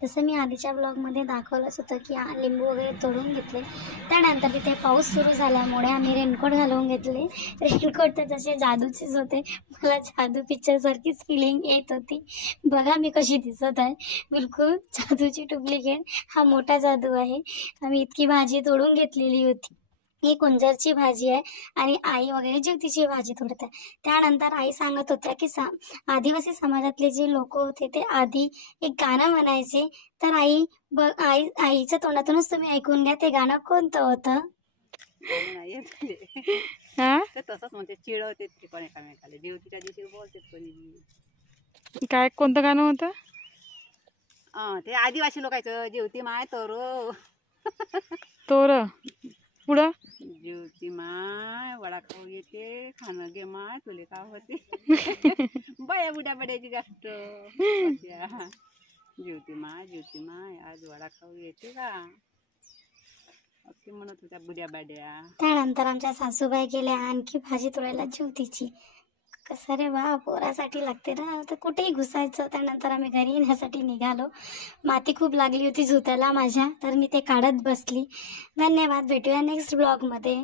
जसं मी आधीच्या ब्लॉगमध्ये दाखवलंच होतं की लिंबू वगैरे तोडून घेतले. त्यानंतर तिथे पाऊस सुरू झाल्यामुळे आम्ही रेनकोट घालून घेतले. रेनकोट तर तसे जादूचेच होते. मला जादू पिक्चरसारखीच फिलिंग येत होती. बघा मी कशी दिसत आहे, बिलकुल जादूची डुप्लिकेट. हा मोठा जादू आहे. आम्ही इतकी भाजी तोडून घेतलेली होती. ही कुंजरची भाजी आहे आणि आई वगैरे ज्योतीची भाजी तोडत आहे. त्यानंतर आई सांगत होत्या की आदिवासी समाजातले जे लोक होते ते आधी एक गाणं म्हणायचे. तर आईच्या तोंडातूनच तुम्ही ऐकून घ्या, ते गाणं कोणतं होतं. तसंच म्हणजे चिडवते ते पण एकामेकाला. ज्योतीच्या दिवशी बोलते कोणी. काय कोणतं गाणं होतं? ते आदिवासी लोकांचं ज्योती माय तोरो तोर पुढं ज्योती माय वडा खाऊ येते, खाणं घे माय तुले का होते. बया बुड्या बड्याची जास्त ज्योती माय आज वडा खाऊ येते का असे म्हणत होत्या बुड्या बाड्या. त्यानंतर आमच्या सासूबाई गेल्या आणखी भाजी तोडायला ज्योतीची. कसं रे वा, पोरासाठी लागते ना, तर कुठेही घुसायचं. त्यानंतर आम्ही घरी येण्यासाठी निघालो. माती खूप लागली होती जुत्याला माझ्या, तर मी ते काढत बसली. धन्यवाद. भेटूया नेक्स्ट ब्लॉगमध्ये.